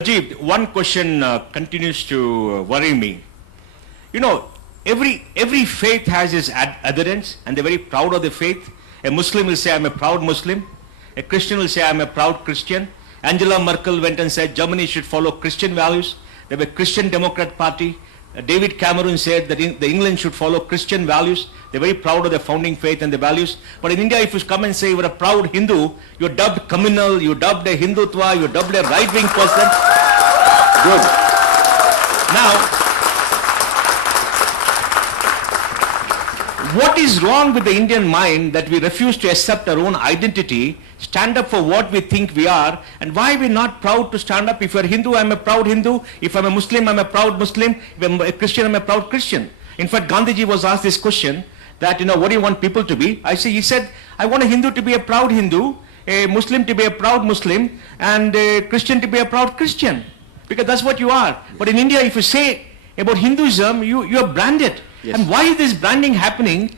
Rajiv, one question continues to worry me. You know, every faith has its adherents, and they're very proud of the faith. A Muslim will say, "I'm a proud Muslim." A Christian will say, "I'm a proud Christian." Angela Merkel went and said Germany should follow Christian values. They were a Christian Democrat Party. David Cameron said that the England should follow Christian values. They're very proud of their founding faith and the values. But in India, if you come and say you're a proud Hindu, you're dubbed communal, you're dubbed a Hindutva, you're dubbed a right-wing person. Good. Now, what is wrong with the Indian mind that we refuse to accept our own identity, stand up for what we think we are, and why we're not proud to stand up? If you're a Hindu, I'm a proud Hindu. If I'm a Muslim, I'm a proud Muslim. If I'm a Christian, I'm a proud Christian. In fact, Gandhiji was asked this question that, what do you want people to be? He said, I want a Hindu to be a proud Hindu, a Muslim to be a proud Muslim, and a Christian to be a proud Christian. Because that's what you are. But in India, if you say about Hinduism, you're branded. Yes. And why is this branding happening?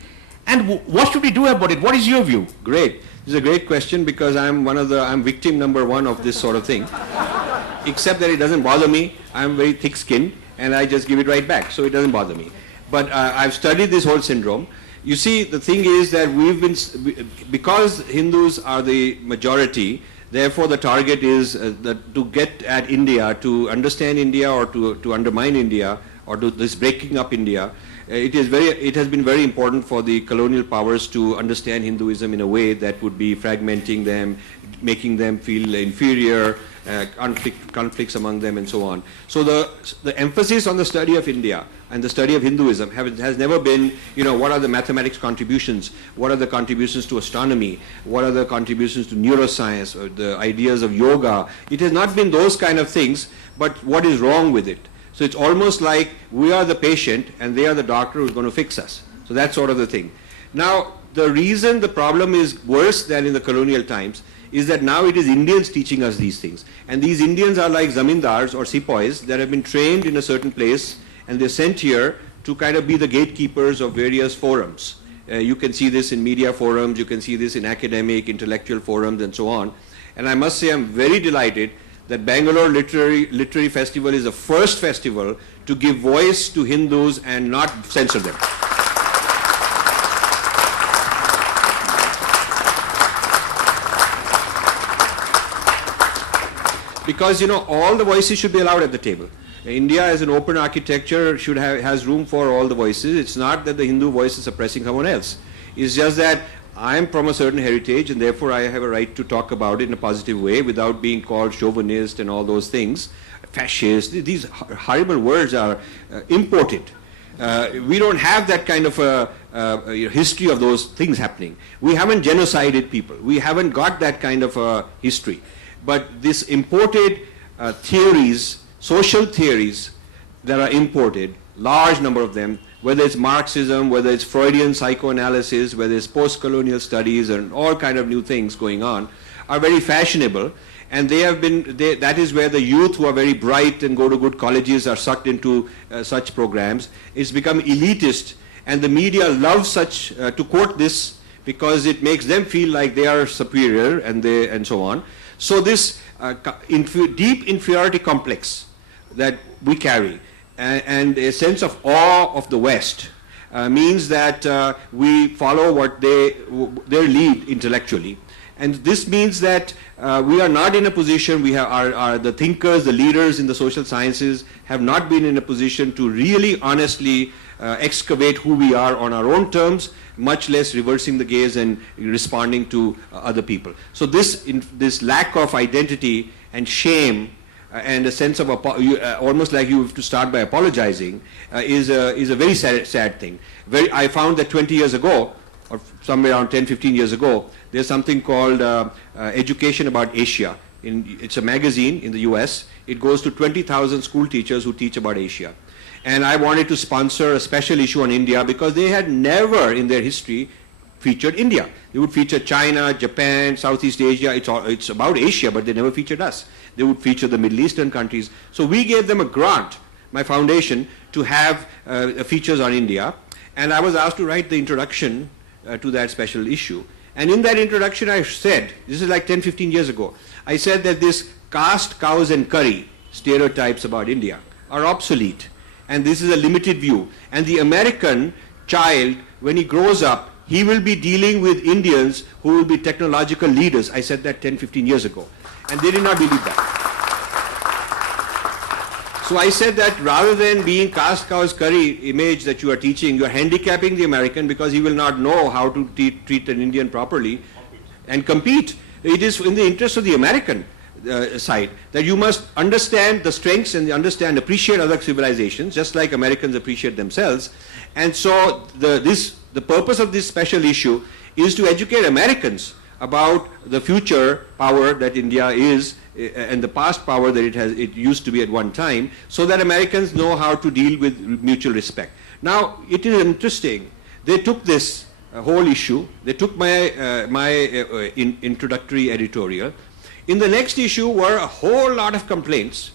And what should we do about it? What is your view? Great. This is a great question because I'm victim number one of this sort of thing. Except that it doesn't bother me. I'm very thick-skinned and I just give it right back. So it doesn't bother me. But I've studied this whole syndrome. You see, the thing is that because Hindus are the majority, therefore the target is to get at India, to understand India or to undermine India or to this breaking up India. It has been very important for the colonial powers to understand Hinduism in a way that would be fragmenting them, making them feel inferior, conflicts among them and so on. So the emphasis on the study of India and the study of Hinduism has never been, what are the mathematics contributions, what are the contributions to astronomy, what are the contributions to neuroscience, or the ideas of yoga. It has not been those kind of things, but what is wrong with it. So it's almost like we are the patient and they are the doctor who's going to fix us. So that's sort of the thing. Now, the reason the problem is worse than in the colonial times is that now it is Indians teaching us these things. And these Indians are like zamindars or sepoys that have been trained in a certain place and they're sent here to kind of be the gatekeepers of various forums. You can see this in media forums, you can see this in academic, intellectual forums and so on. And I must say I'm very delighted that Bangalore Literary Festival is the first festival to give voice to Hindus and not censor them. Because, all the voices should be allowed at the table. India as an open architecture has room for all the voices. It's not that the Hindu voice is suppressing someone else. It's just that I'm from a certain heritage and therefore I have a right to talk about it in a positive way without being called chauvinist and all those things. Fascist, these horrible words are imported. We don't have that kind of a history of those things happening. We haven't genocided people. We haven't got that kind of a history. But this imported theories, social theories that are imported, large number of them, whether it's Marxism, whether it's Freudian psychoanalysis, whether it's post-colonial studies and all kind of new things going on, are very fashionable. And that is where the youth who are very bright and go to good colleges are sucked into such programs. It's become elitist and the media loves to quote this because it makes them feel like they are superior and so on. So this deep inferiority complex that we carry and a sense of awe of the West means that we follow their lead intellectually. And this means that we are not in a position, the thinkers, the leaders in the social sciences have not been in a position to really honestly excavate who we are on our own terms, much less reversing the gaze and responding to other people. So this lack of identity and shame and a sense of almost like you have to start by apologizing is a very sad thing. I found that 20 years ago, or somewhere around 10, 15 years ago, there's something called Education About Asia. It's a magazine in the US. It goes to 20,000 school teachers who teach about Asia. And I wanted to sponsor a special issue on India because they had never in their history featured India. They would feature China, Japan, Southeast Asia. It's about Asia, but they never featured us. They would feature the Middle Eastern countries. So we gave them a grant, my foundation, to have features on India. And I was asked to write the introduction to that special issue. And in that introduction I said, this is like 10, 15 years ago, I said that this caste, cows and curry stereotypes about India are obsolete. And this is a limited view. And the American child, when he grows up, he will be dealing with Indians who will be technological leaders. I said that 10, 15 years ago. And they did not believe that. So I said that rather than being caste cow's curry image that you are teaching, you are handicapping the American because he will not know how to treat an Indian properly and compete. It is in the interest of the American side that you must understand the strengths and appreciate other civilizations, just like Americans appreciate themselves. And so the purpose of this special issue is to educate Americans about the future power that India is and the past power that it used to be at one time, so that Americans know how to deal with mutual respect. Now, it is interesting. They took this whole issue. They took my introductory editorial. In the next issue were a whole lot of complaints,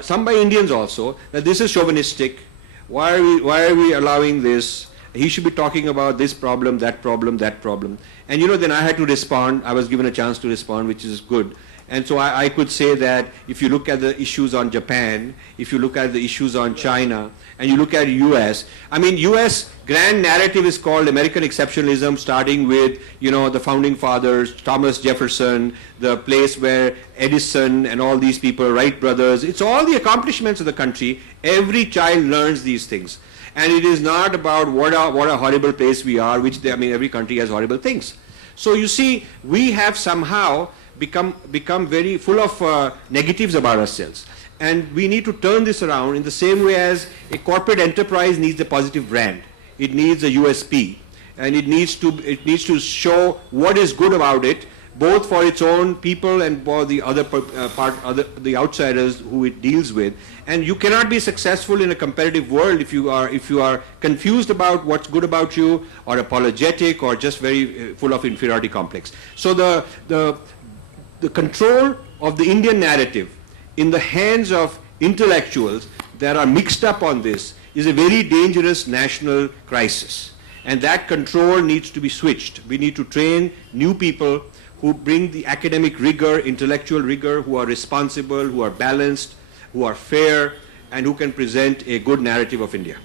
some by Indians also, that this is chauvinistic. Why are we allowing this? He should be talking about this problem, that problem, that problem. And then I had to respond. I was given a chance to respond, which is good. And so I could say that if you look at the issues on Japan, if you look at the issues on China, and you look at US, US grand narrative is called American exceptionalism, starting with, the founding fathers, Thomas Jefferson, the place where Edison and all these people, Wright brothers, it's all the accomplishments of the country. Every child learns these things. And it is not about what a horrible place we are, which every country has horrible things. So you see, we have somehow become very full of negatives about ourselves. And we need to turn this around in the same way as a corporate enterprise needs a positive brand. It needs a USP. And it needs to show what is good about it, both for its own people and for the other the outsiders who it deals with. And you cannot be successful in a competitive world if you are confused about what's good about you, or apologetic, or just very full of inferiority complex. So the control of the Indian narrative in the hands of intellectuals that are mixed up on this is a very dangerous national crisis. And that control needs to be switched. We need to train new people who bring the academic rigor, intellectual rigor, who are responsible, who are balanced, who are fair, and who can present a good narrative of India.